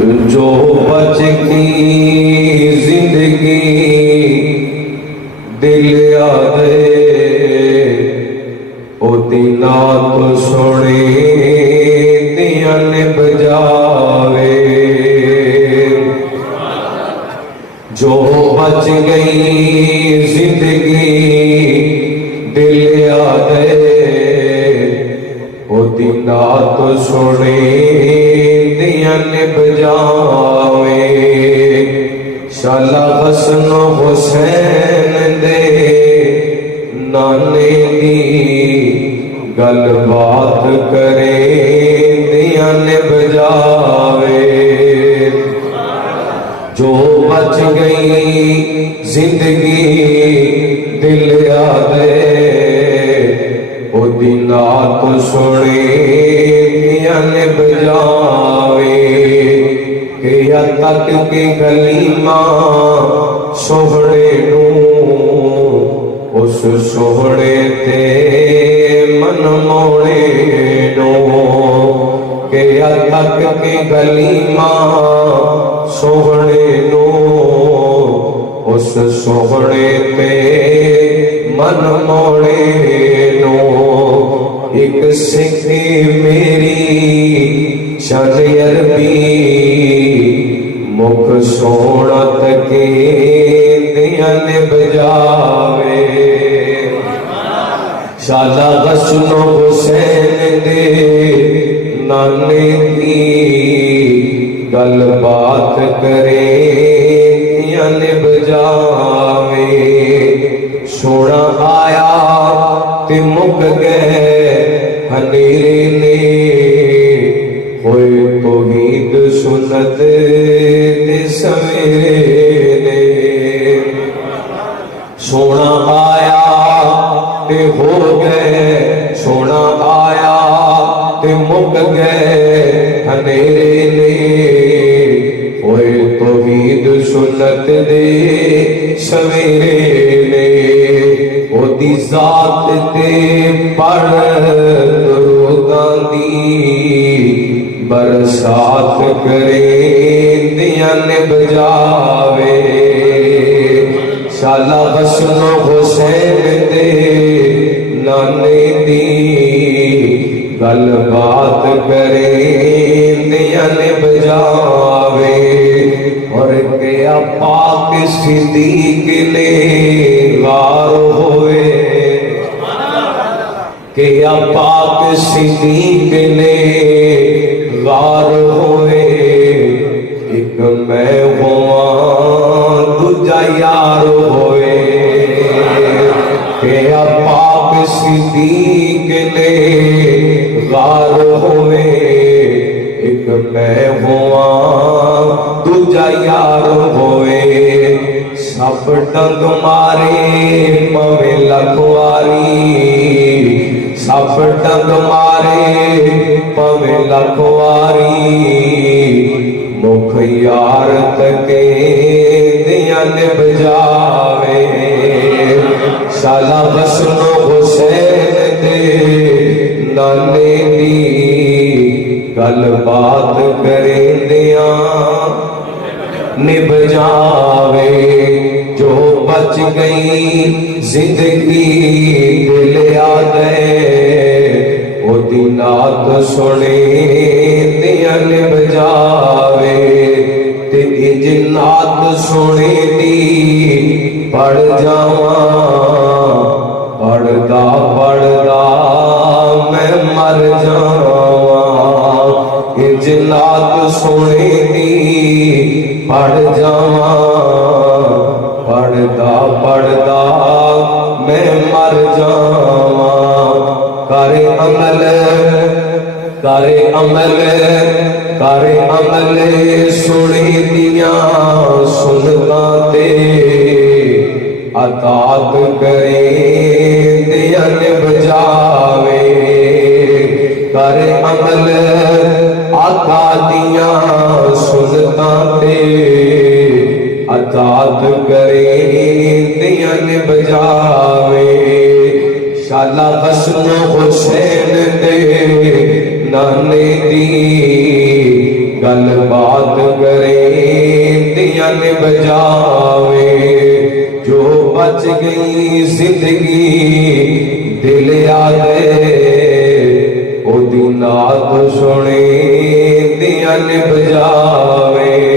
जो बच की जिंदगी दिल आदे ओती नात सुने दिया बजावे। जो बच गई जिंदगी दिल आदे ओती नात सुने बजावे। शाला हसन हुसैन दे नाने दी गल बात करे दिया बजावे। जो बच गई जिंदगी दिल आदे ओदी नात सुने दिया बजावे। किया तक के गलीमा सोहड़े नू उस सोहड़े ते मन मोड़े नो। किया तक के गलीमा सोहड़े नू उस सोहड़े ते मन मोड़े नो। एक सिक्की मेरी चल अरबी मुख सोना तके दिया बजावे। शाला हसनो हुसैन दे नाने दी गल बात करे दिया बजावे। सोना आया ते मुक गए हनेरे ने होए तौहीद सुन्नत दे सवेरे ने। सोना आया ते हो गए सोना आया ते मुक गए हनेरे ने होए तौहीद सुन्नत दे सवेरे ने। ओदी जात ते पढ़ दुरूदां दी बरसात करे दिया बजावे। शाला हसनो हुसैन दे नाने दी गल बात करे दिया बजावे। और क्या पाक सिद्दीक ने वार होए। क्या पाक सिद्दीक ने वार होए। एक मैं हुआ दूजा यार होए। क्या पाक सिद्दीक ने वार होए। एक मैं हुआ दूजा यार होए। सब डंग मारे पवे लखवारी सब डंग मारे पवे लखवारी मुख यार तके दिया बजावे। शाला हसनो हुसैन दे नाने दी गल बात करे दिया बजावे। जो बच गई जिंदगी दिल आदे ओदी नात सुने दिया बजावे। ते इंज नात सुने दी पढ़ जावा पढ़दा पढ़दा मैं मर जावा। इंज नात सुने दी पढ़ जावा पढ़दा पढ़दा मैं मर जावा। करे अमल करे अमल करे अमल सुने दिया सुनता ते अतात करे दिया बजावे। करे अमल आका दिया सुनता ते अतात करे दिया बजावे। शाला हसनो हुसैन दे नाने दी गल बात करे दिया ने बजावे जो बच गई जिंदगी दिल आदे ओदी नात सुने दिया ने बजावे